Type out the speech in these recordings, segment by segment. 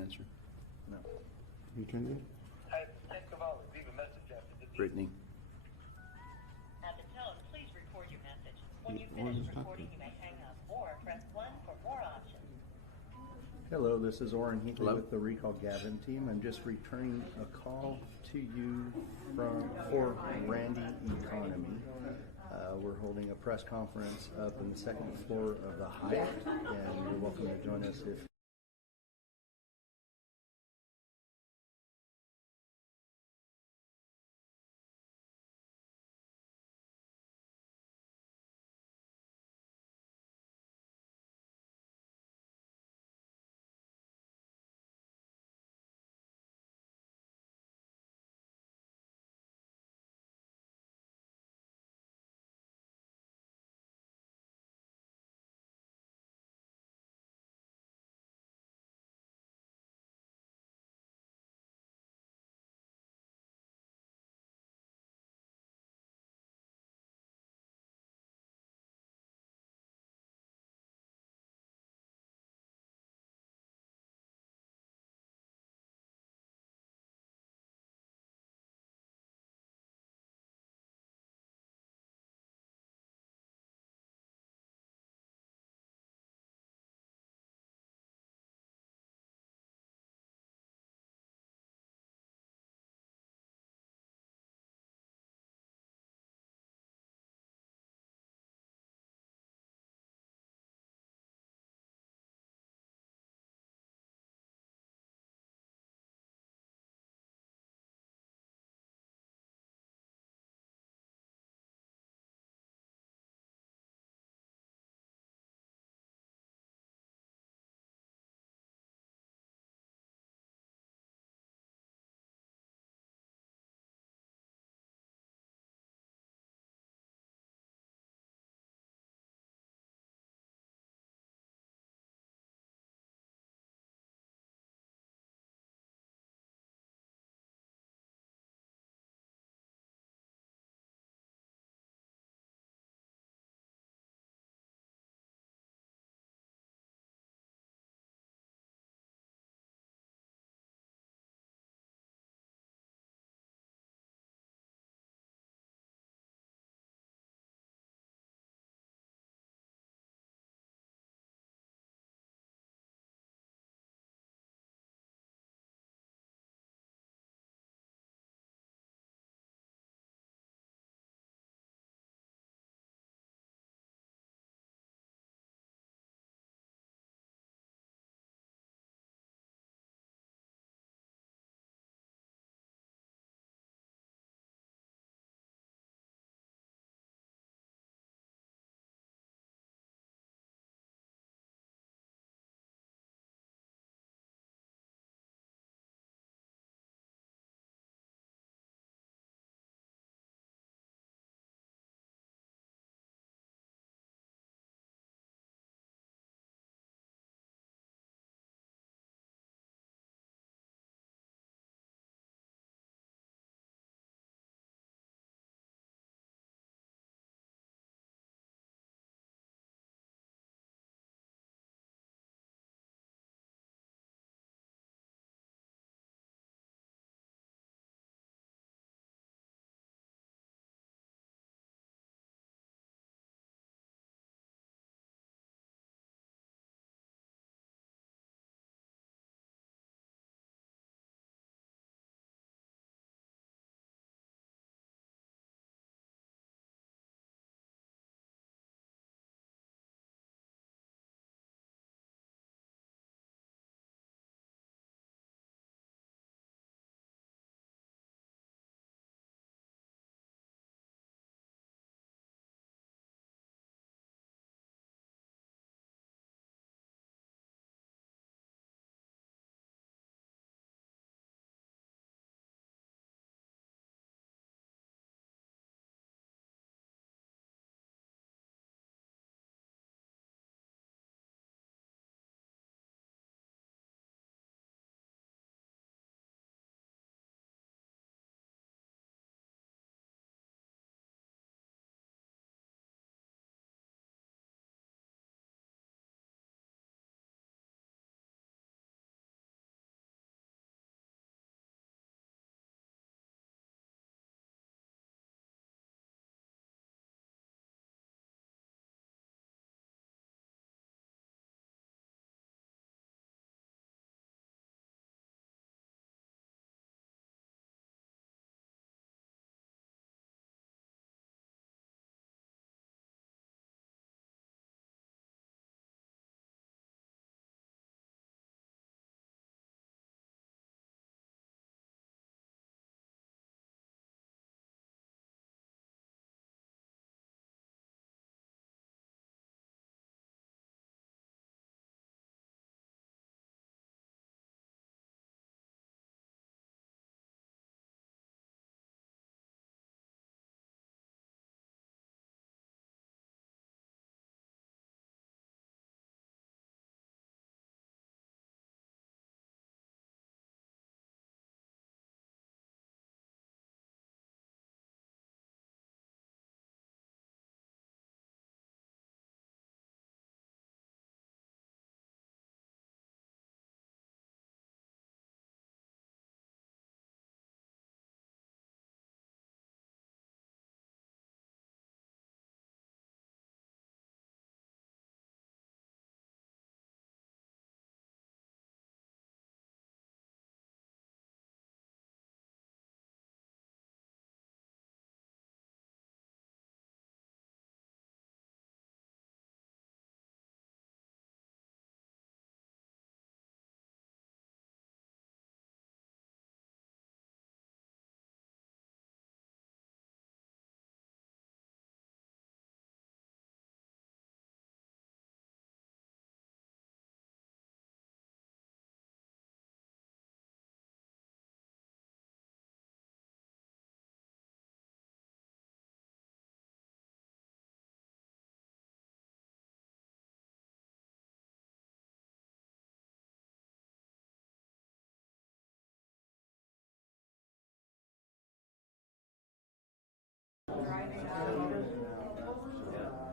answer. No. Okay. Hey, think of all, leave a message after the beep. Brittany. At the tone, please record your message. When you Or finish just recording, talk to you may hang up or press 1 for more options. Hello, this is Orrin Heatley Hello. with the Recall Gavin team. I'm just returning a call to you for Randy Economy. We're holding a press conference up on the second floor of the Hyatt, and you're welcome to join us if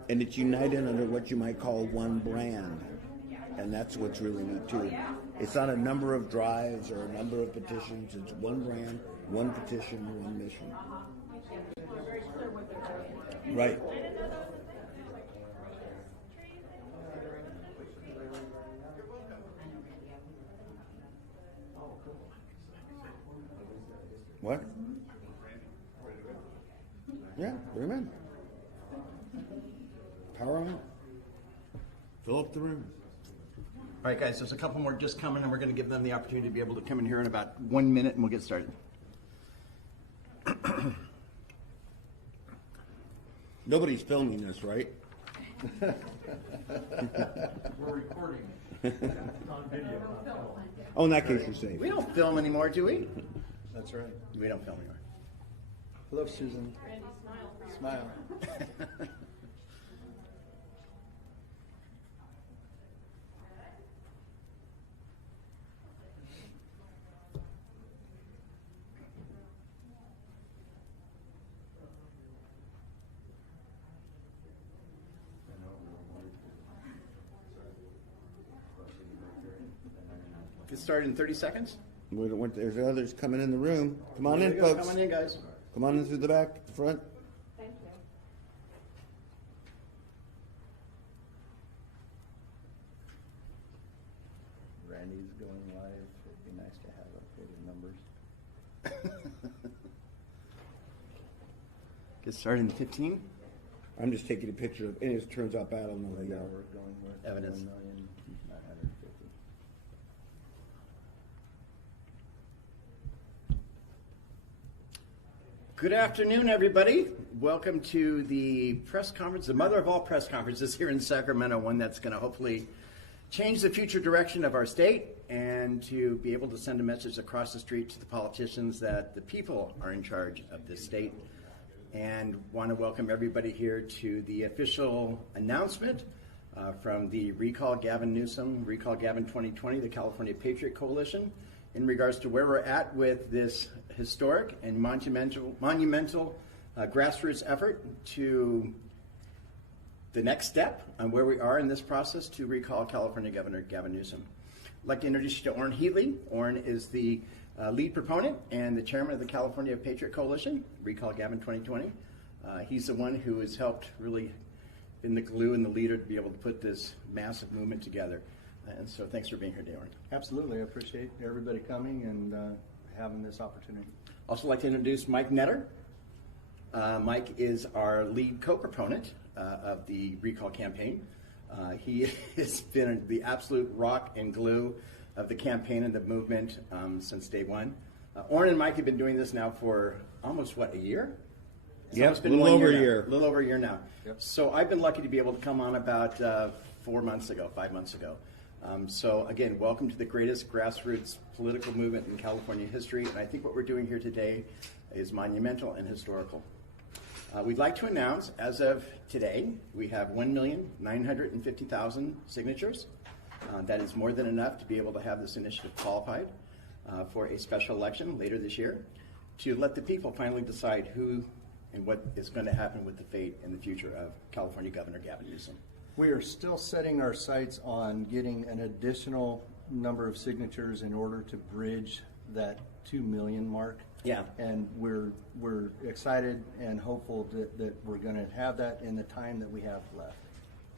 And it's united under what you might call one brand. And that's what's really neat too. It's not a number of drives or a number of petitions. It's one brand, one petition, one mission. Right. What? Yeah, bring him in. Power on. Fill up the room. All right, guys, there's a couple more just coming, and we're going to give them the opportunity to be able to come in here in about 1 minute, and we'll get started. Nobody's filming this, right? We're recording it. It's on video, not film. Oh, in that case, you're safe. We don't film anymore, do we? That's right. We don't film anymore. Hello, Susan. Smile. Get started in 30 seconds. There's others coming in the room. Come on There in, you go. folks. Come on in, guys. Come on in through the back, the front. Thank you. Randy's going live. It'd be nice to have updated numbers. Get started in 15. I'm just taking a picture of, and it turns out bad on the Yeah, video. we're going with Evidence. 1,950,000. Good afternoon, everybody. Welcome to the press conference, the mother of all press conferences here in Sacramento, one that's going to hopefully change the future direction of our state and to be able to send a message across the street to the politicians that the people are in charge of this state. And want to welcome everybody here to the official announcement from the Recall Gavin Newsom, Recall Gavin 2020, the California Patriot Coalition, in regards to where we're at with this historic and monumental grassroots effort to the next step on where we are in this process to recall California Governor Gavin Newsom. I'd like to introduce you to Orrin Heatley. Orrin is the lead proponent and the chairman of the California Patriot Coalition, Recall Gavin 2020. He's the one who has helped really been the glue and the leader to be able to put this massive movement together. And so thanks for being here, Orrin. Absolutely. I appreciate everybody coming and having this opportunity. Also like to introduce Mike Netter. Mike is our lead co-proponent of the recall campaign. He has been the absolute rock and glue of the campaign and the movement since day one. Orrin and Mike have been doing this now for almost, what, a year? It's Yep, almost been a little 1 over a now. year. A little over a year now. Yep. So I've been lucky to be able to come on about 5 months ago. So again, welcome to the greatest grassroots political movement in California history. And I think what we're doing here today is monumental and historical. We'd like to announce, as of today, we have 1,950,000 signatures. That is more than enough to be able to have this initiative qualified for a special election later this year to let the people finally decide who and what is going to happen with the fate and the future of California Governor Gavin Newsom. We are still setting our sights on getting an additional number of signatures in order to bridge that 2 million mark. Yeah. And we're excited and hopeful that we're going to have that in the time that we have left.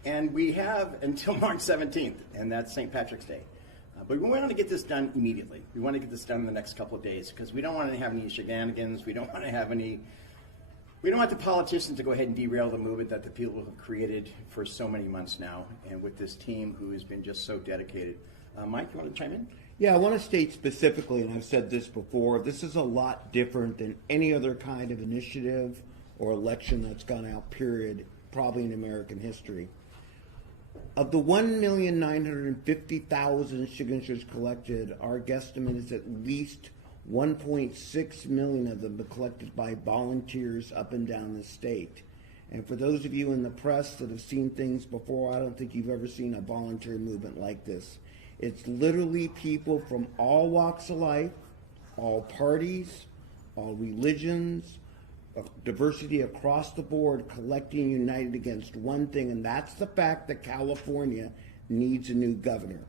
And we have until March 17th, and that's St. Patrick's Day. But we want to get this done immediately. We want to get this done in the next couple of days because we don't want to have any shenanigans. We don't want the politicians to go ahead and derail the movement that the people have created for so many months now, and with this team who has been just so dedicated. Mike, you want to chime in? Yeah, I want to state specifically, and I've said this before, this is a lot different than any other kind of initiative or election that's gone out, period, probably in American history. Of the 1,950,000 signatures collected, our guesstimate is at least 1.6 million of them collected by volunteers up and down the state. And for those of you in the press that have seen things before, I don't think you've ever seen a volunteer movement like this. It's literally people from all walks of life, all parties, all religions, diversity across the board, collecting united against one thing, and that's the fact that California needs a new governor,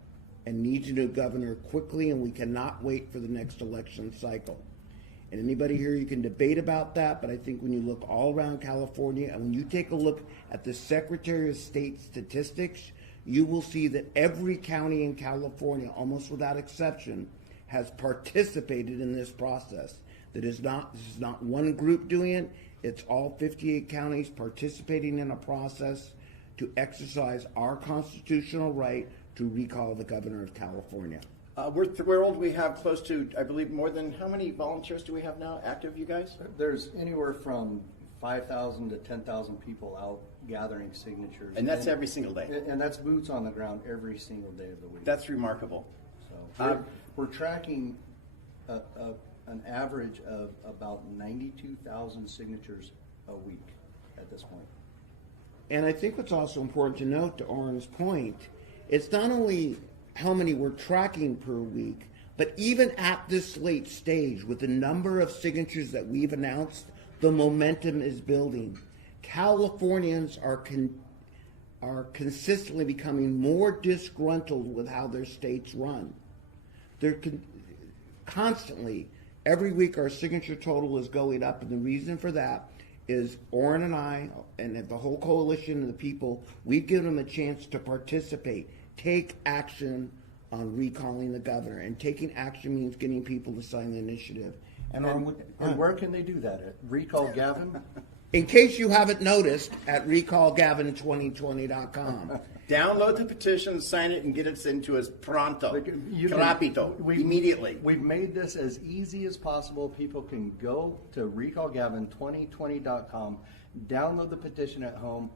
and needs a new governor quickly, and we cannot wait for the next election cycle. And anybody here, you can debate about that, but I think when you look all around California, and when you take a look at the Secretary of State statistics, you will see that every county in California, almost without exception, has participated in this process. This is not one group doing it, it's all 58 counties participating in a process to exercise our constitutional right to recall the governor of California. We're thrilled. We have close to, I believe, more than, how many volunteers do we have now active, you guys? There's anywhere from 5,000 to 10,000 people out gathering signatures. And that's every single day. And that's boots on the ground every single day of the week. That's remarkable. So we're tracking an average of about 92,000 signatures a week at this point. And I think what's also important to note, to Oren's point, it's not only how many we're tracking per week, but even at this late stage, with the number of signatures that we've announced, the momentum is building. Californians are consistently becoming more disgruntled with how their states run. They're constantly, every week our signature total is going up, and the reason for that is Oren and I, and the whole coalition of the people, we've given them a chance to participate, take action on recalling the governor, and taking action means getting people to sign the initiative. And where can they do that at? Recall Gavin? In case you haven't noticed, at recallgavin2020.com. Download the petition, sign it, and get it into us pronto, rapito, We've immediately. We've made this as easy as possible. People can go to recallgavin2020.com, download the petition at home,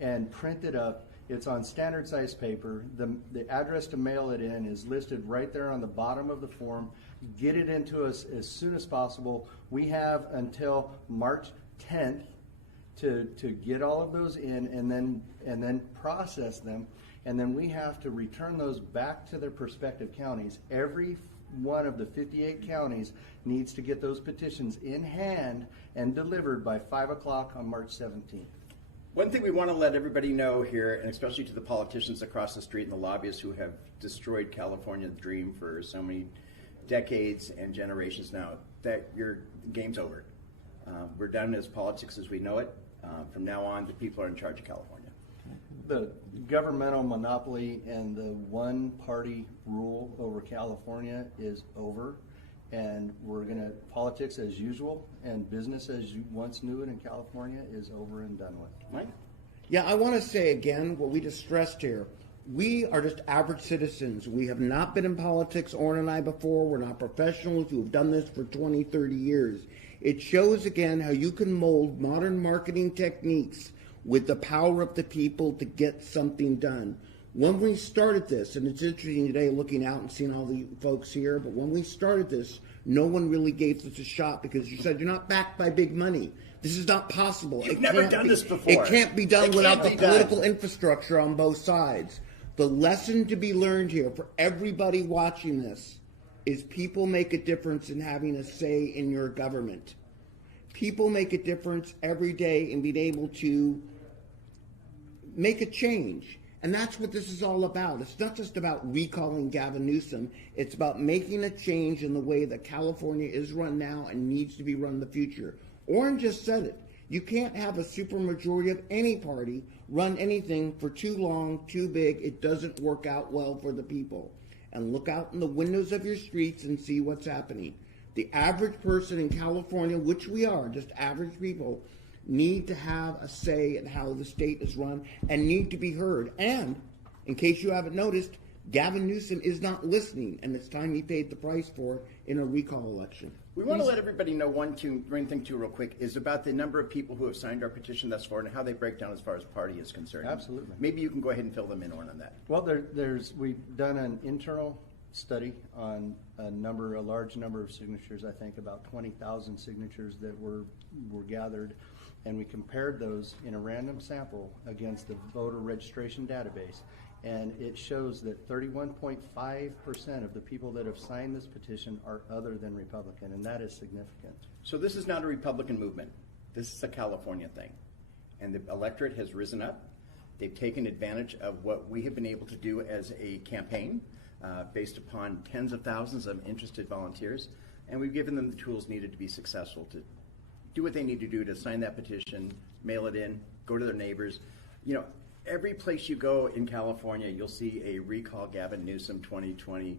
and print it up. It's on standard size paper. The address to mail it in is listed right there on the bottom of the form. Get it into us as soon as possible. We have until March 10th to get all of those in, and then process them, and then we have to return those back to their prospective counties. Every one of the 58 counties needs to get those petitions in hand and delivered by 5 o'clock on March 17th. One thing we want to let everybody know here, and especially to the politicians across the street and the lobbyists who have destroyed California's dream for so many decades and generations now, that your game's over. We're done as politics as we know it. From now on, the people are in charge of California. The governmental monopoly and the one-party rule over California is over, and we're going to, politics as usual and business as you once knew it in California is over and done with. Mike? Yeah, I want to say again what we just stressed here. We are just average citizens. We have not been in politics, Oren and I, before. We're not professionals who have done this for 20, 30 years. It shows again how you can mold modern marketing techniques with the power of the people to get something done. When we started this, and it's interesting today looking out and seeing all the folks here, but when we started this, no one really gave this a shot because you said you're not backed by big money. This is not possible. You've never done this before. It can't be done It without can't the be done. political infrastructure on both sides. The lesson to be learned here for everybody watching this is people make a difference in having a say in your government. People make a difference every day in being able to make a change. And that's what this is all about. It's not just about recalling Gavin Newsom. It's about making a change in the way that California is run now and needs to be run in the future. Oren just said it. You can't have a supermajority of any party run anything for too long, too big. It doesn't work out well for the people. And look out in the windows of your streets and see what's happening. The average person in California, which we are, just average people, need to have a say in how the state is run and need to be heard. And, in case you haven't noticed, Gavin Newsom is not listening, and it's time he paid the price for it in a recall election. We want to let everybody know one thing too real quick is about the number of people who have signed our petition thus far and how they break down as far as party is concerned. Absolutely. Maybe you can go ahead and fill them in on that. Well, we've done an internal study on a large number of signatures, I think about 20,000 signatures that were gathered, and we compared those in a random sample against the voter registration database, and it shows that 31.5% of the people that have signed this petition are other than Republican, and that is significant. So this is not a Republican movement. This is a California thing. And the electorate has risen up. They've taken advantage of what we have been able to do as a campaign based upon tens of thousands of interested volunteers. And we've given them the tools needed to be successful to do what they need to do to sign that petition, mail it in, go to their neighbors. You know, every place you go in California, you'll see a Recall Gavin Newsom 2020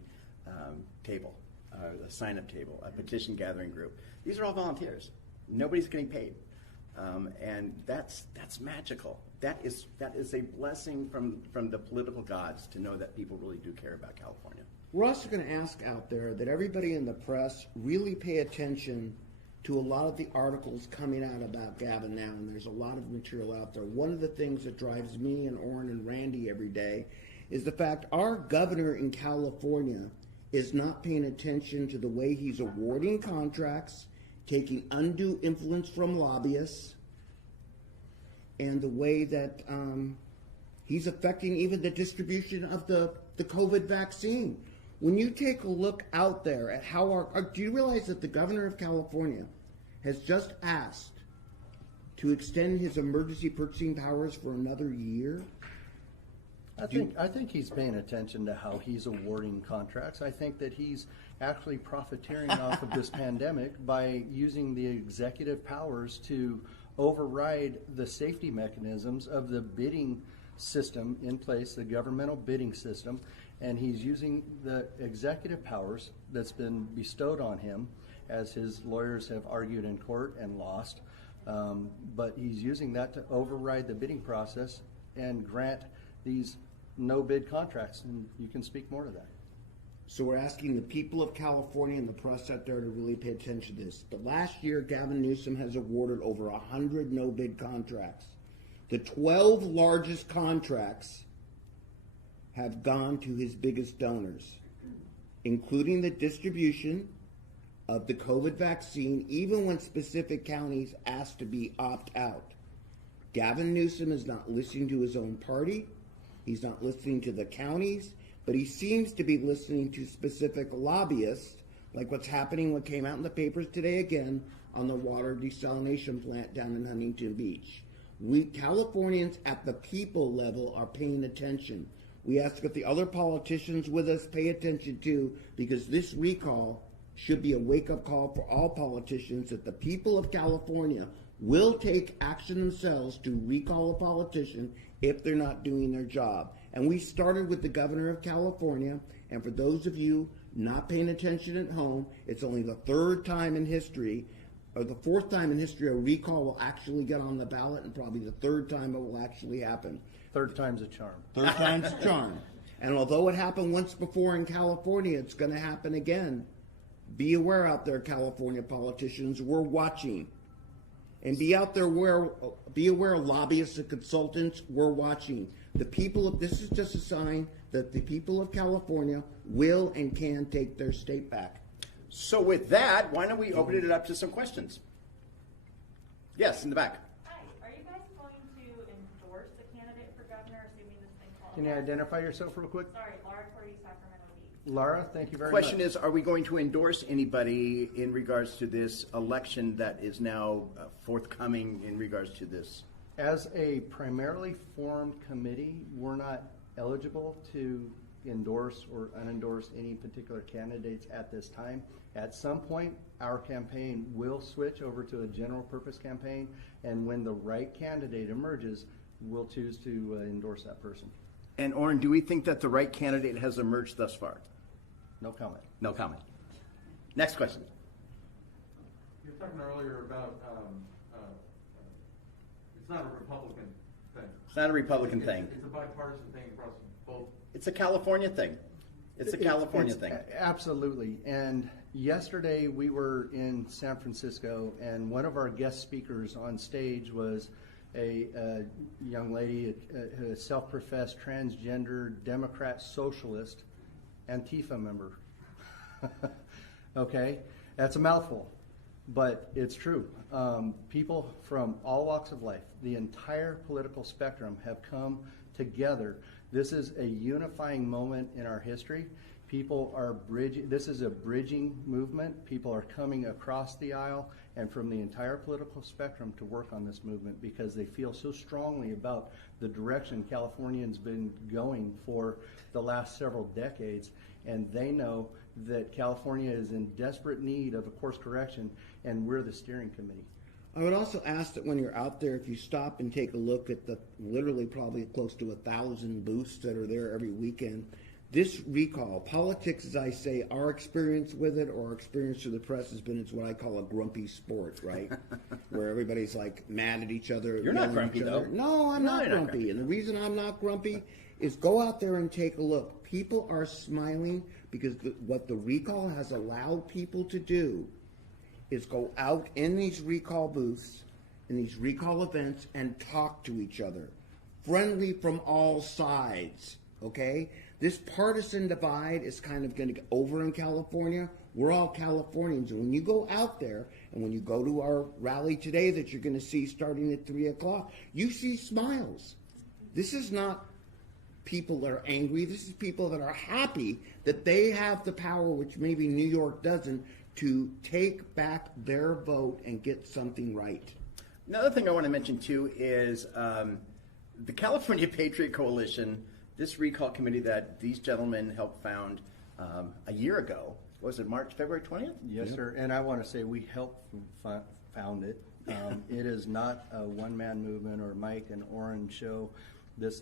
table, a sign-up table, a petition gathering group. These are all volunteers. Nobody's getting paid. And that's magical. That is a blessing from the political gods to know that people really do care about California. We're also going to ask out there that everybody in the press really pay attention to a lot of the articles coming out about Gavin now, and there's a lot of material out there. One of the things that drives me and Orrin and Randy every day is the fact our governor in California is not paying attention to the way he's awarding contracts, taking undue influence from lobbyists, and the way that he's affecting even the distribution of the COVID vaccine. When you take a look out there at how do you realize that the governor of California has just asked to extend his emergency purchasing powers for another year? I think he's paying attention to how he's awarding contracts. I think that he's actually profiteering off of this pandemic by using the executive powers to override the safety mechanisms of the bidding system in place, the governmental bidding system, and he's using the executive powers that's been bestowed on him, as his lawyers have argued in court and lost, but he's using that to override the bidding process and grant these no-bid contracts, and you can speak more to that. So we're asking the people of California and the press out there to really pay attention to this. The last year, Gavin Newsom has awarded over 100 no-bid contracts. The 12 largest contracts have gone to his biggest donors, including the distribution of the COVID vaccine, even when specific counties asked to be opt-out. Gavin Newsom is not listening to his own party. He's not listening to the counties, but he seems to be listening to specific lobbyists, like what's happening, what came out in the papers today again on the water desalination plant down in Huntington Beach. We Californians at the people level are paying attention. We ask that the other politicians with us pay attention too, because this recall should be a wake-up call for all politicians that the people of California will take action themselves to recall a politician if they're not doing their job. And we started with the governor of California, and for those of you not paying attention at home, it's only the third time in history, or the fourth time in history, a recall will actually get on the ballot, and probably the third time it will actually happen. Third time's a charm. Third time's a charm. And although it happened once before in California, it's going to happen again. Be aware out there, California politicians. We're watching. And be aware, lobbyists and consultants. We're watching. This is just a sign that the people of California will and can take their state back. So with that, why don't we open it up to some questions? Yes, in the back. Hi, are you guys going to endorse the candidate for governor, assuming this thing falls? Can you identify yourself real quick? Sorry, Laura Corey, Sacramento Beach. Laura, thank you very Question much. is, are we going to endorse anybody in regards to this election that is now forthcoming in regards to this? As a primarily formed committee, we're not eligible to endorse or unendorse any particular candidates at this time. At some point, our campaign will switch over to a general purpose campaign, and when the right candidate emerges, we'll choose to endorse that person. And Orrin, do we think that the right candidate has emerged thus far? No comment. No comment. Next question. You were talking earlier about it's not a Republican thing. It's not a Republican thing. It's a bipartisan thing across both. It's a California thing. It's a California thing. Absolutely. And yesterday we were in San Francisco, and one of our guest speakers on stage was a young lady, a self-professed transgender Democrat socialist, Antifa member. Okay? That's a mouthful, but it's true. People from all walks of life, the entire political spectrum, have come together. This is a unifying moment in our history. People are bridging. This is a bridging movement. People are coming across the aisle and from the entire political spectrum to work on this movement because they feel so strongly about the direction Californians been going for the last several decades, and they know that California is in desperate need of a course correction, and we're the steering committee. I would also ask that when you're out there, if you stop and take a look at the literally probably close to 1,000 booths that are there every weekend, this recall, politics, as I say, our experience with it or our experience through the press has been, it's what I call a grumpy sport, right? Where everybody's like mad at each other. You're not yelling at grumpy, each other. though. No, I'm not you're not grumpy. grumpy. And the reason I'm not grumpy is go out there and take a look. People are smiling because what the recall has allowed people to do is go out in these recall booths, in these recall events, and talk to each other. Friendly from all sides, okay? This partisan divide is kind of going to get over in California. We're all Californians. And when you go out there, and when you go to our rally today that you're going to see starting at 3 o'clock, you see smiles. This is not people that are angry. This is people that are happy that they have the power, which maybe New York doesn't, to take back their vote and get something right. Another thing I want to mention too is the California Patriot Coalition, this recall committee that these gentlemen helped found a year ago. Was it February 20th? Yes, sir. And I want to say we helped found it. It is not a one-man movement or Mike and Oren show. There's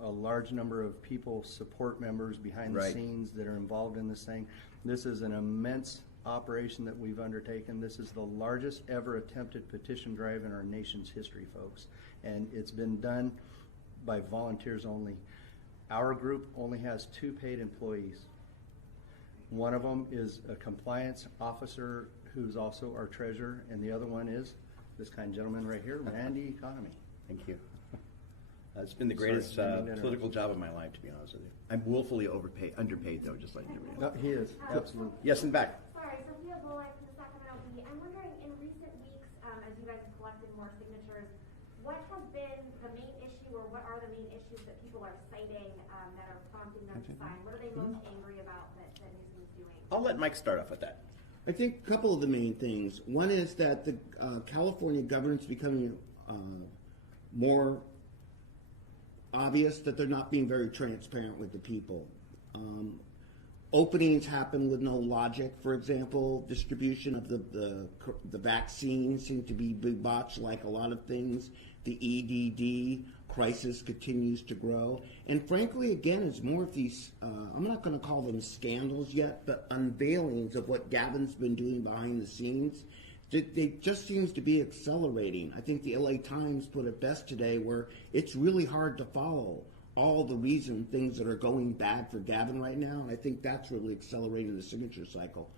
a large number of people, support members behind the Right. scenes that are involved in this thing. This is an immense operation that we've undertaken. This is the largest ever attempted petition drive in our nation's history, folks. And it's been done by volunteers only. Our group only has 2 paid employees. One of them is a compliance officer who's also our treasurer, and the other one is this kind gentleman right here, Randy Economy. Thank you. It's been the greatest political job of my life, to be honest with you. I'm woefully underpaid, though, just like everybody else. No, he is, absolutely. Yes, in the back. Sorry, Sophia Bolek from the Sacramento Bee. I'm wondering, in recent weeks, as you guys have collected more signatures, what has been the main issue, or what are the main issues that people are citing that are prompting them to sign? What are they most angry about that Newsom is doing? I'll let Mike start off with that. I think a couple of the main things. One is that the California government's becoming more obvious that they're not being very transparent with the people. Openings happen with no logic. For example, distribution of the vaccine seemed to be botched like a lot of things. The EDD crisis continues to grow. And frankly, again, it's more of these, I'm not going to call them scandals yet, but unveilings of what Gavin's been doing behind the scenes. It just seems to be accelerating. I think the LA Times put it best today, where it's really hard to follow all the things that are going bad for Gavin right now, and I think that's really accelerating the signature cycle.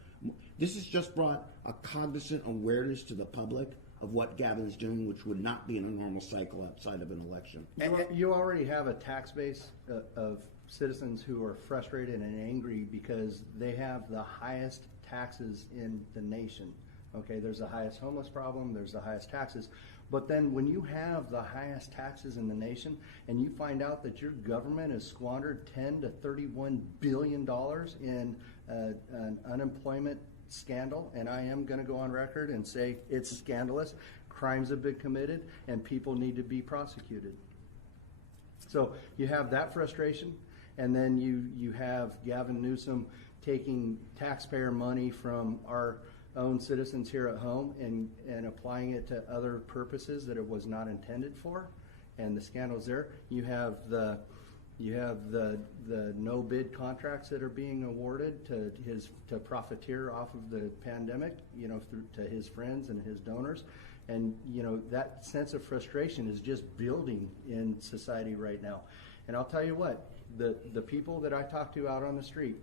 This has just brought a cognizant awareness to the public of what Gavin's doing, which would not be in a normal cycle outside of an election. You already have a tax base of citizens who are frustrated and angry because they have the highest taxes in the nation. Okay, there's the highest homeless problem, there's the highest taxes. But then when you have the highest taxes in the nation and you find out that your government has squandered $10 to $31 billion in an unemployment scandal, and I am going to go on record and say it's scandalous, crimes have been committed, and people need to be prosecuted. So you have that frustration, and then you have Gavin Newsom taking taxpayer money from our own citizens here at home and applying it to other purposes that it was not intended for, and the scandals there. You have the no bid contracts that are being awarded to profiteer off of the pandemic, through to his friends and his donors, and that sense of frustration is just building in society right now. And I'll tell you what, the people that I talk to out on the street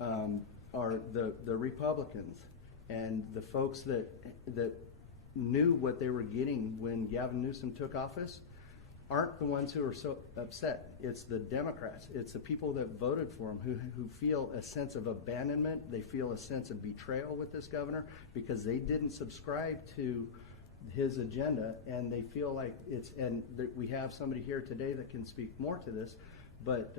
are the Republicans. And the folks that knew what they were getting when Gavin Newsom took office aren't the ones who are so upset. It's the Democrats. It's the people that voted for him who feel a sense of abandonment. They feel a sense of betrayal with this because they didn't subscribe to his agenda, and they feel like we have somebody here today that can speak more to this, But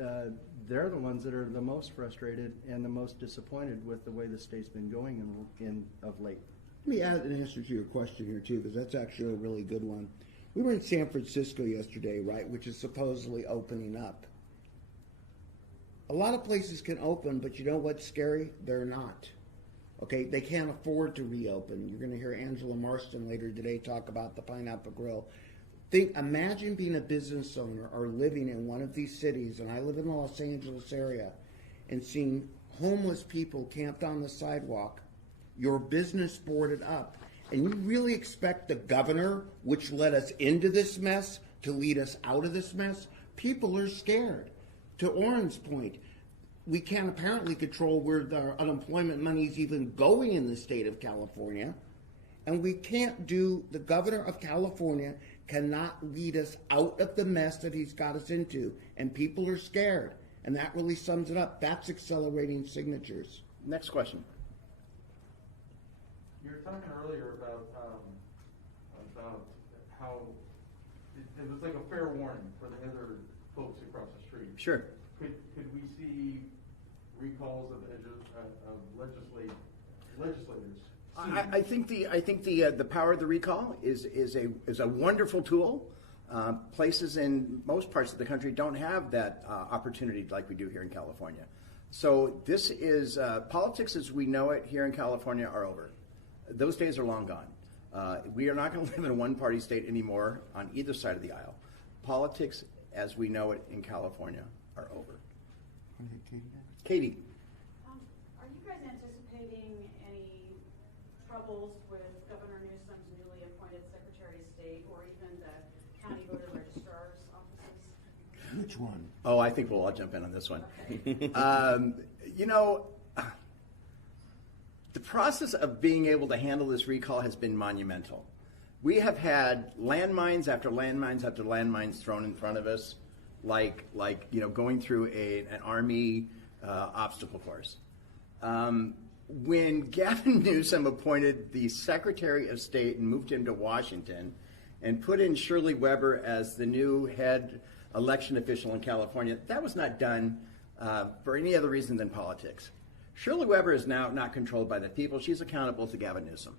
they're the ones that are the most frustrated and the most disappointed with the way the state's been going in of late. Let me add an answer to your question here, too, because that's actually a really good one. We were in San Francisco yesterday, right, which is supposedly opening up. A lot of places can open, but you know what's scary? They're not. Okay, they can't afford to reopen. You're going to hear Angela Marston later today talk about the Pineapple Grill. Imagine being a business owner or living in one of these cities, and I live in the Los Angeles area, and seeing homeless people camped on the sidewalk, your business boarded up, and you really expect the governor, which led us into this mess, to lead us out of this mess? People are scared. To Oren's point, we can't apparently control where the unemployment money is even going in the state of California. And we can't the governor of California cannot lead us out of the mess that he's got us into. And people are scared. And that really sums it up. That's accelerating signatures. Next question. You were talking earlier about how it was like a fair warning for the other folks across the street. Sure. Could we see recalls of legislators? I think the power of the recall is a wonderful tool. Places in most parts of the country don't have that opportunity like we do here in California. So this is politics as we know it here in California are over. Those days are long gone. We are not going to live in a one-party state anymore on either side of the aisle. Politics as we know it in California are over. Katie. Are you guys anticipating any troubles with Governor Newsom's newly appointed Secretary of State or even the county voter registrar's offices? Which one? Oh, I think we'll all jump in on this one. Okay. The process of being able to handle this recall has been monumental. We have had landmines after landmines after landmines thrown in front of us, like going through an Army obstacle course. When Gavin Newsom appointed the Secretary of State and moved him to Washington and put in Shirley Weber as the new head election official in California, that was not done for any other reason than politics. Shirley Weber is now not controlled by the people. She's accountable to Gavin Newsom.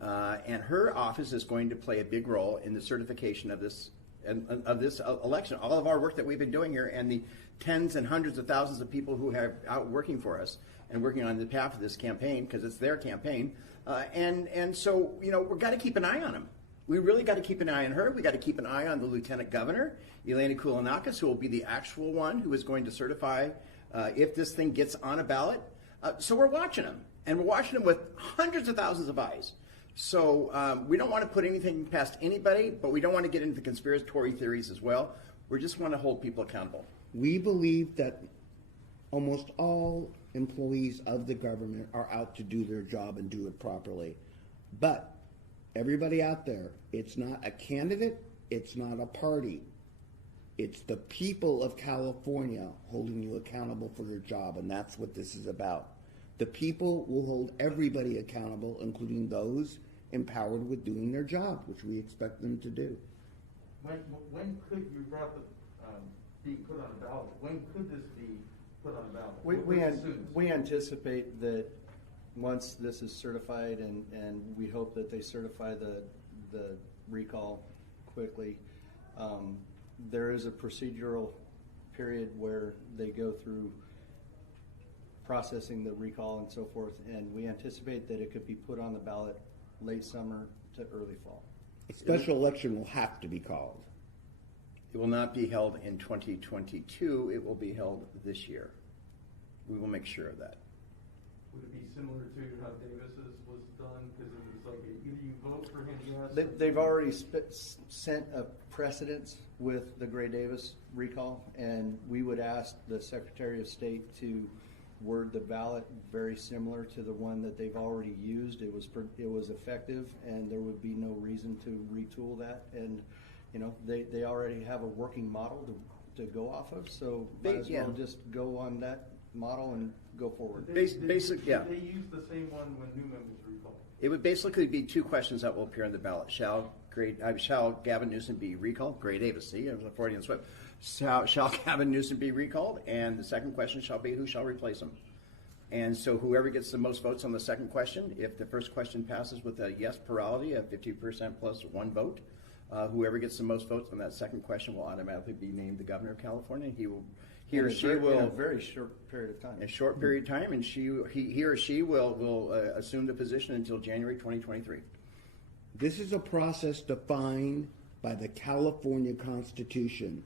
And her office is going to play a big role in the certification of this election. All of our work that we've been doing here and the tens and hundreds of thousands of people who are out working for us and working on the behalf of this campaign, because it's their campaign. And so, we've got to keep an eye on them. We really got to keep an eye on her. We got to keep an eye on the Lieutenant Governor, Elena Koulianakis, who will be the actual one who is going to certify if this thing gets on a ballot. So we're watching them, and we're watching them with hundreds of thousands of eyes. So we don't want to put anything past anybody, but we don't want to get into the conspiratorial theories as well. We just want to hold people accountable. We believe that almost all employees of the government are out to do their job and do it properly. But everybody out there, it's not a candidate, it's not a party. It's the people of California holding you accountable for your job, and that's what this is about. The people will hold everybody accountable, including those empowered with doing their job, which we expect them to do. When could you brought the being put on a ballot? When could this be put on a ballot? We anticipate that once this is certified, and we hope that they certify the recall quickly. There is a procedural period where they go through processing the recall and so forth, and we anticipate that it could be put on the ballot late summer to early fall. A special election will have to be called. It will not be held in 2022. It will be held this year. We will make sure of that. Would it be similar to how Davis's was done? Because it was like either you vote for him, yes. They've already sent a precedence with the Gray Davis recall, and we would ask the Secretary of State to word the ballot very similar to the one that they've already used. It was effective, and there would be no reason to retool that. And they already have a working model to go off of, so might as well just go on that model and go forward. They used the same one when Newman was recalled. It would basically be two questions that will appear on the ballot. Shall shall Gavin Newsom be recalled? Grade Davis, see, I was a Freudian slip. Shall Gavin Newsom be recalled? And the second question shall be, who shall replace him? And so whoever gets the most votes on the second question, if the first question passes with a yes plurality of 50% plus one vote, whoever gets the most votes on that second question will automatically be named the governor of California. He or she will, in a very short period of time. A short period of time, and he or she will assume the position until January 2023. This is a process defined by the California Constitution.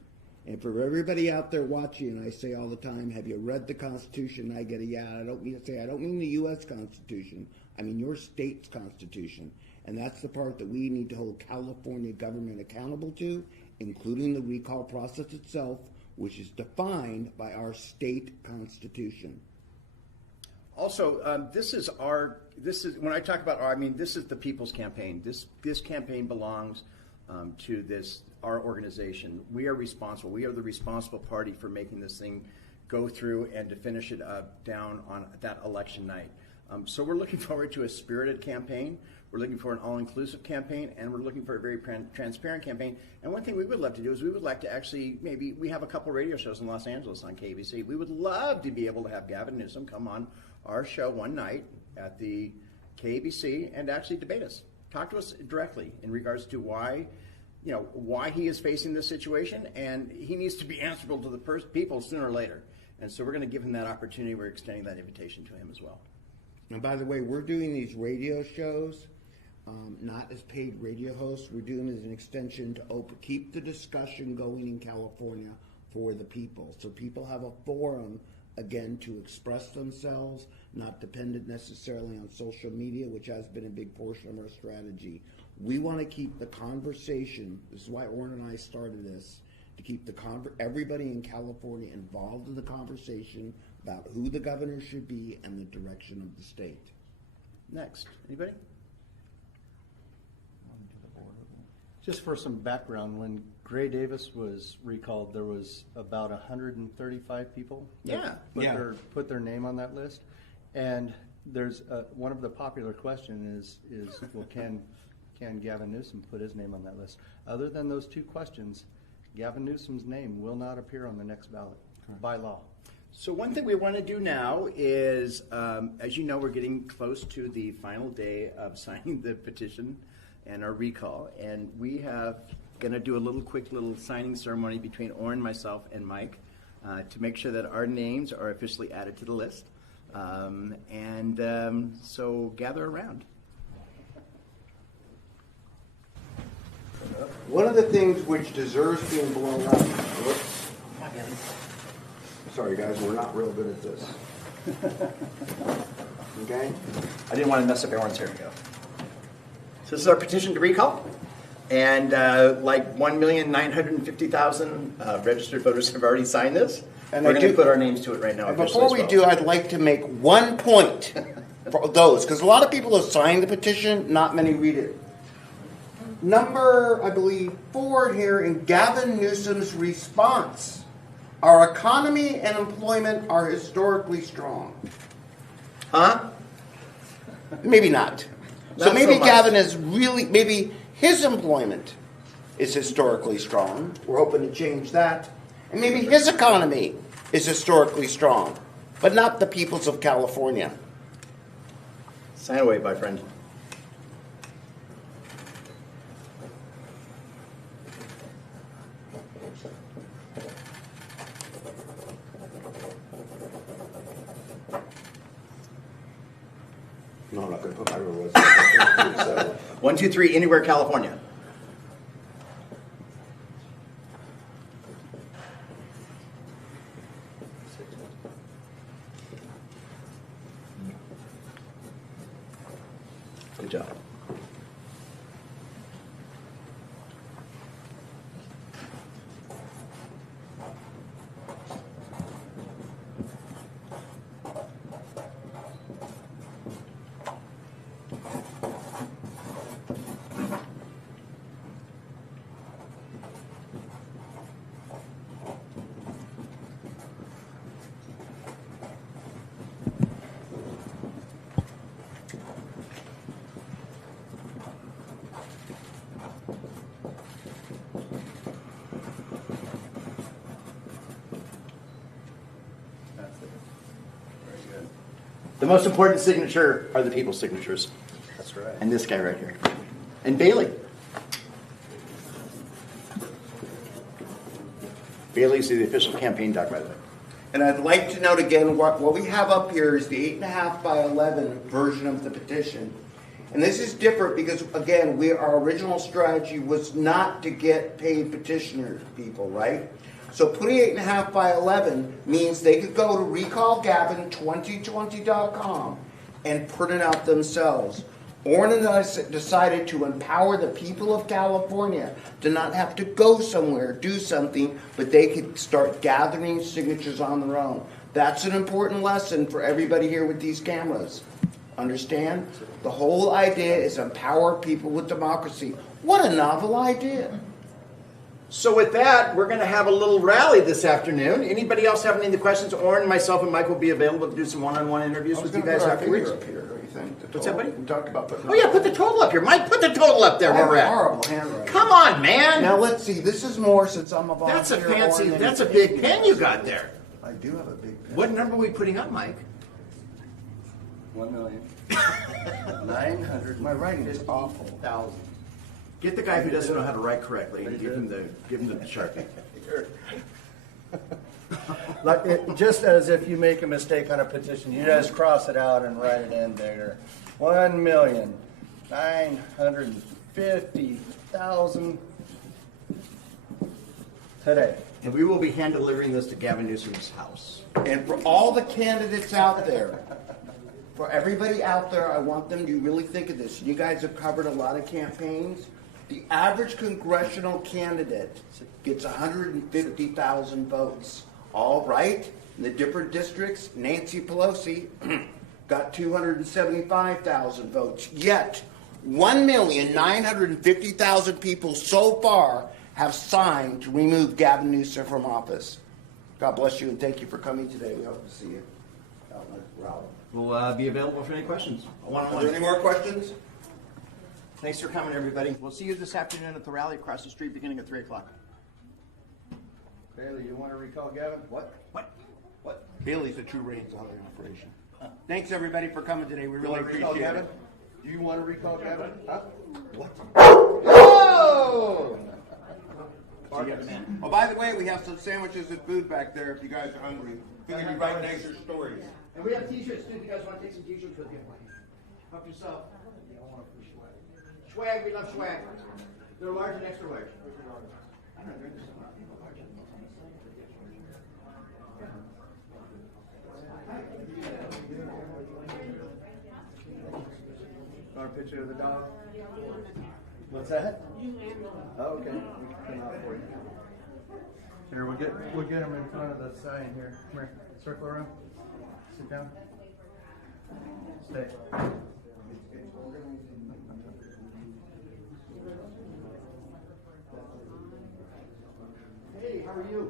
And for everybody out there watching, I say all the time, have you read the Constitution? I get a yeah. I don't mean the U.S. Constitution. I mean your state's Constitution. And that's the part that we need to hold California government accountable to, including the recall process itself, which is defined by our state constitution. Also, this is when I talk about this is the people's campaign. This campaign belongs to our organization. We are responsible. We are the responsible party for making this thing go through and to finish it down on that election night. So we're looking forward to a spirited campaign. We're looking for an all-inclusive campaign, and we're looking for a very transparent campaign. And one thing we would love to do is we would like to actually, maybe we have a couple radio shows in Los Angeles on KBC. We would love to be able to have Gavin Newsom come on our show one night at the KBC and actually debate us. Talk to us directly in regards to why he is facing this situation, and he needs to be answerable to the people sooner or later. And so we're going to give him that opportunity. We're extending that invitation to him as well. And by the way, we're doing these radio shows, not as paid radio hosts. We're doing it as an extension to keep the discussion going in California for the people. So people have a forum, again, to express themselves, not dependent necessarily on social media, which has been a big portion of our strategy. We want to keep the conversation, this is why Orrin and I started this, to keep everybody in California involved in the conversation about who the governor should be and the direction of the state. Next, anybody? Just for some background, when Gray Davis was recalled, there was about 135 people that put their name on that list. And there's one of the popular questions is well, can Gavin Newsom put his name on that list? Other than those two questions, Gavin Newsom's name will not appear on the next ballot by law. So one thing we want to do now is, as you know, we're getting close to the final day of signing the petition and our recall, and we have going to do a quick little signing ceremony between Orrin, myself, and Mike to make sure that our names are officially added to the list. So gather around. One of the things which deserves being blown up. Whoops. Sorry, guys, we're not real good at this. Okay? I didn't want to mess up everyone's hair. Go. So this is our petition to recall, and 1,950,000 registered voters have already signed this. And we're going to put our names to it right now. And before we do, I'd like to make one point for those, because a lot of people have signed the petition, not many read it. Number, I believe, 4 here in Gavin Newsom's response. Our economy and employment are historically strong. Huh? Maybe not. So maybe Gavin is maybe his employment is historically strong. We're hoping to change that. And maybe his economy is historically strong, but not the peoples of California. Sign away, my friend. No, I'm not going to put my real 1, 2, 3, anywhere, California. Good job. The most important signature are the people's signatures. That's right. And this guy right here. And Bailey. Bailey's the official campaign dog, by the way. And I'd like to note again, what we have up here is the 8.5 by 11 version of the petition. And this is different because, again, our original strategy was not to get paid petitioner people, right? So putting 8.5 by 11 means they could go to recallgavin2020.com and print it out themselves. Orrin and I decided to empower the people of California to not have to go somewhere, do something, but they could start gathering signatures on their own. That's an important lesson for everybody here with these cameras. Understand? The whole idea is empower people with democracy. What a novel idea. So with that, we're going to have a little rally this afternoon. Anybody else have any of the questions? Orrin, myself, and Mike will be available to do some one-on-one interviews with you guys afterwards. What's that, buddy? We talked about putting Oh yeah, put the total up here. Mike, put the total up there where we're at. horrible handwriting. Come on, man. Now let's see. This is more since I'm a volunteer. That's a fancy, Orrin, that's a than big anything pen else. you got there. I do have a big pen. What number are we putting up, Mike? 1,950,000. My writing is awful. Get the guy who doesn't know how to write correctly and give him the Sharpie. Just as if you make a mistake on a petition, you just cross it out and write it in bigger. 1,950,000 today. And we will be hand delivering this to Gavin Newsom's house. And for all the candidates out there, for everybody out there, I want them to really think of this. You guys have covered a lot of campaigns. The average congressional candidate gets 150,000 votes. All right, in the different districts, Nancy Pelosi got 275,000 votes. Yet, 1,950,000 people so far have signed to remove Gavin Newsom from office. God bless you and thank you for coming today. We hope to see you out in the rally. We'll be available for any questions. Are there any more questions? Thanks for coming, everybody. We'll see you this afternoon at the rally across the street beginning at 3 o'clock. Bailey, you want to recall Gavin? What? Bailey's a true reins operation. Thanks everybody for coming today. We really appreciate it. Do you want to recall Gavin? Huh? What? Oh! Oh, by the way, we have some sandwiches and food back there if you guys are hungry. We're going to be writing nicer stories. And we have t-shirts too. If you guys want to take some t-shirts with you. Help yourself. Swag, we love swag. They're large and extra large. I'm not drinking this. Want a picture of the dog? What's that? Oh, okay. We can print out for you. Here, we'll get him in front of the sign here. Come here. Circle around. Sit down. Stay. Hey, how are you?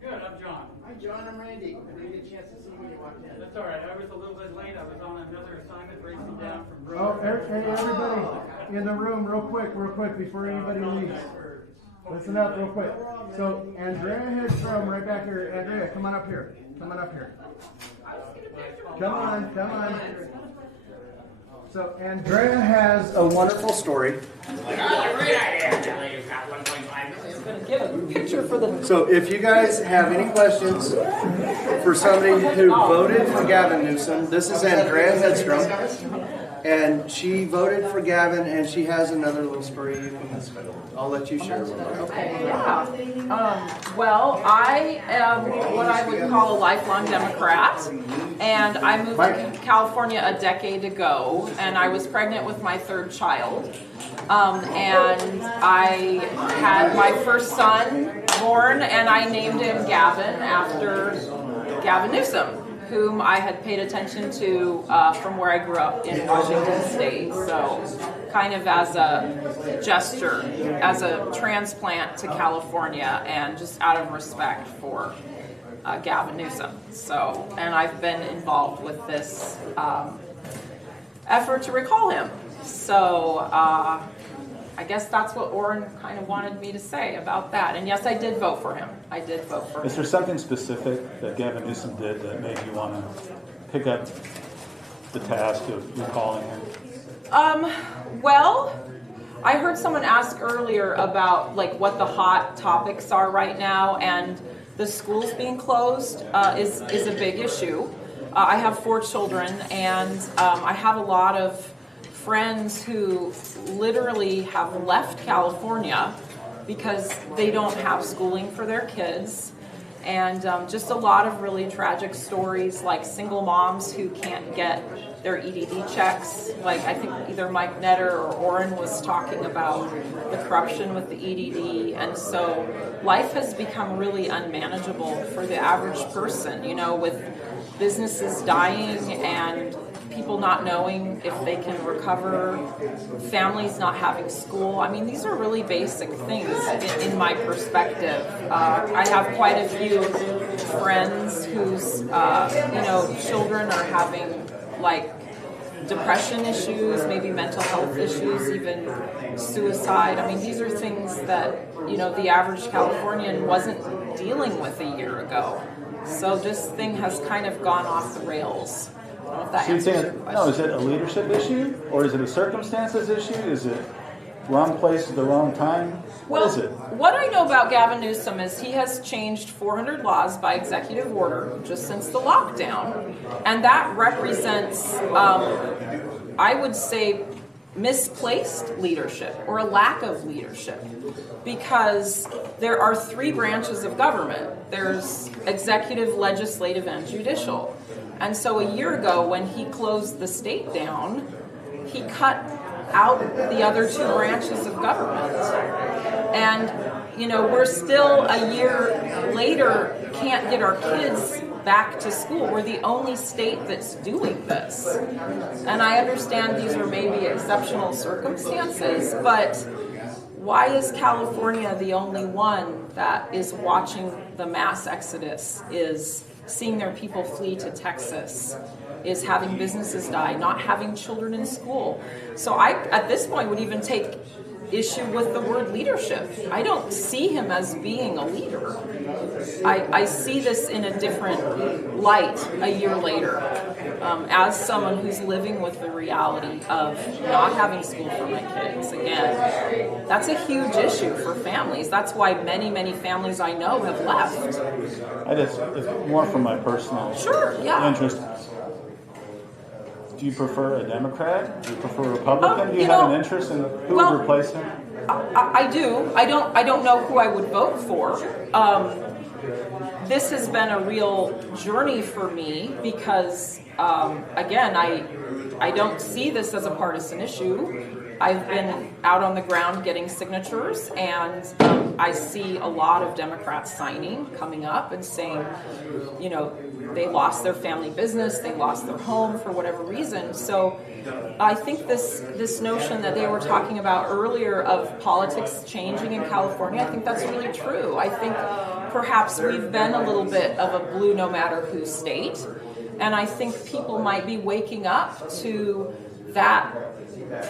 Good, I'm John. Hi, John. I'm Randy. I didn't get a chance to see you when you walked in. That's all right. I was a little bit late. I was on another assignment racing down from Oh, Brooklyn. hey, everybody in the room, real quick, before anybody leaves. Listen up real quick. So Andrea Hedstrom right back here. Andrea, come on up here. Come on. So Andrea has a wonderful story. So if you guys have any questions for somebody who voted for Gavin Newsom, this is Andrea Hedstrom. And she voted for Gavin, and she has another little story. I'll let you share a little bit. Okay, yeah. Well, I am what I would call a lifelong Democrat, and I moved to California a decade ago, and I was pregnant with my third child. And I had my first son born, and I named him Gavin after Gavin Newsom, whom I had paid attention to from where I grew up in Washington State. So kind of as a gesture, as a transplant to California, and just out of respect for Gavin Newsom. So, and I've been involved with this effort to recall him. So I guess that's what Orrin kind of wanted me to say about that. And yes, I did vote for him. Is there something specific that Gavin Newsom did that made you want to pick up the task of recalling her? Well, I heard someone ask earlier about like what the hot topics are right now, and the schools being closed is a big issue. I have 4 children, and I have a lot of friends who literally have left California because they don't have schooling for their kids. And just a lot of really tragic stories, like single moms who can't get their EDD checks. Like I think either Mike Netter or Orrin was talking about the corruption with the EDD. And so life has become really unmanageable for the average person, you know, with businesses dying and people not knowing if they can recover, families not having school. I mean, these are really basic things in my perspective. I have quite a few friends whose, children are having like depression issues, maybe mental health issues, even suicide. I mean, these are things that, you know, the average Californian wasn't dealing with a year ago. So this thing has kind of gone off the rails. I don't know if that answers your question. No, is it a leadership issue, or is it a circumstances issue? Is it wrong place at the wrong time? What is it? What I know about Gavin Newsom is he has changed 400 laws by executive order just since the lockdown, and that represents, I would say, misplaced leadership or a lack of leadership, because there are 3 branches of government. There's executive, legislative, and judicial. And so a year ago, when he closed the state down, he cut out the other 2 branches of government. And, you know, we're still a year later, can't get our kids back to school. We're the only state that's doing this. And I understand these are maybe exceptional circumstances, but why is California the only one that is watching the mass exodus, is seeing their people flee to Texas, is having businesses die, not having children in school? So I, at this point, would even take issue with the word leadership. I don't see him as being a leader. I see this in a different light a year later, as someone who's living with the reality of not having school for my kids. Again, that's a huge issue for families. That's why many, many families I know have left. It's more from my personal interest. Do you prefer a Democrat? Do you prefer a Republican? Do you have an interest in who would replace him? I do. I don't know who I would vote for. This has been a real journey for me because, again, I don't see this as a partisan issue. I've been out on the ground getting signatures, and I see a lot of Democrats signing, coming up and saying, you know, they lost their family business, they lost their home for whatever reason. So I think this notion that they were talking about earlier of politics changing in California, I think that's really true. I think perhaps we've been a little bit of a blue no matter who state, and I think people might be waking up to that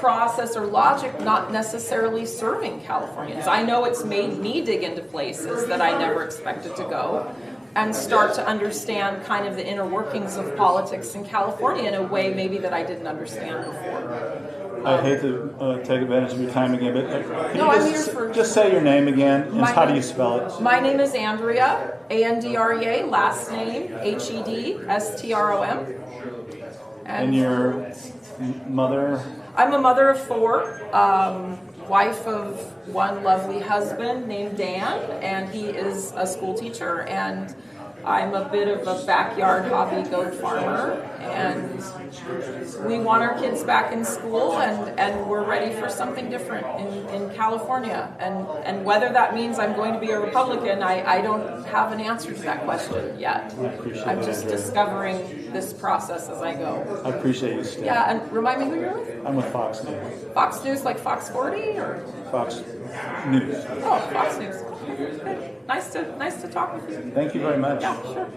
process or logic not necessarily serving Californians. I know it's made me dig into places that I never expected to go and start to understand kind of the inner workings of politics in California in a way maybe that I didn't understand before. I hate to take advantage of your time again, but can I'm just say your name again, and how do you spell it? My name is Andrea, Andrea, last name Hedstrom. And your mother? I'm a mother of 4, wife of one lovely husband named Dan, and he is a school teacher, and I'm a bit of a backyard hobby goat farmer, and we want our kids back in school, and we're ready for something different in California. And whether that means I'm going to be a Republican, I don't have an answer to that question yet. I'm just discovering this process as I go. I appreciate you staying. Yeah, and remind me who you're with? I'm with Fox News. Fox News, like Fox 40 or? Fox News. Oh, Fox News. Good. Nice to talk with you. Thank you very much. Yeah, sure.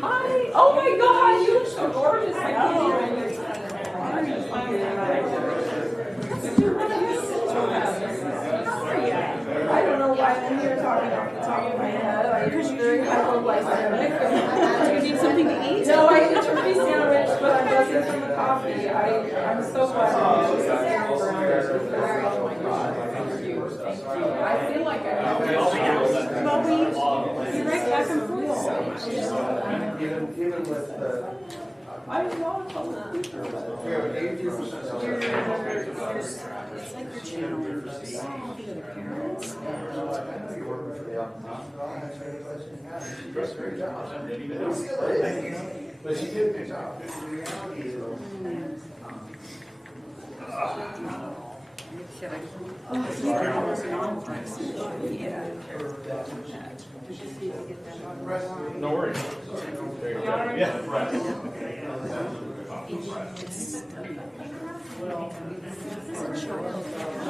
Hi. Oh my God, you look so gorgeous. I don't know why I'm here talking off the top of my head. Because you're hypoglycemic. You need something to eat? No, I ate a turkey sandwich, but I'm buzzing from the coffee. I'm so glad that you chose this program. Oh my God, thank you. I feel like I have Well, we be right back and forth. Even with the. I was not a public speaker, but It's like your channel for the parents. But she did a good job. No worries. Yeah, right. This is a child.